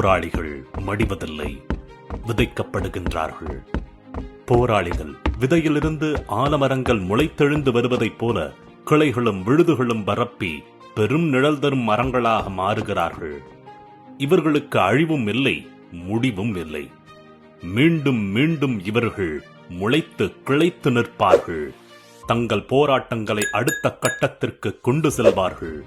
போராளிகள் மடிவதில்லை, விதைக்கப்படுகின்றார்கள். போராளிகள் விதையிலிருந்து ஆலமரங்கள் முளைத்தெழுந்து வருவதைப் போல கிளைகளும் விழுதுகளும் பரப்பி பெரும் நிழல் தரும் மரங்களாக மாறுகிறார்கள். இவர்களுக்கு அழிவும் இல்லை, முடிவும் இல்லை. மீண்டும் மீண்டும் இவர்கள் முளைத்து கிளைத்து நிற்பார்கள். தங்கள் போராட்டங்களை அடுத்த கட்டத்திற்கு கொண்டு செல்வார்கள்.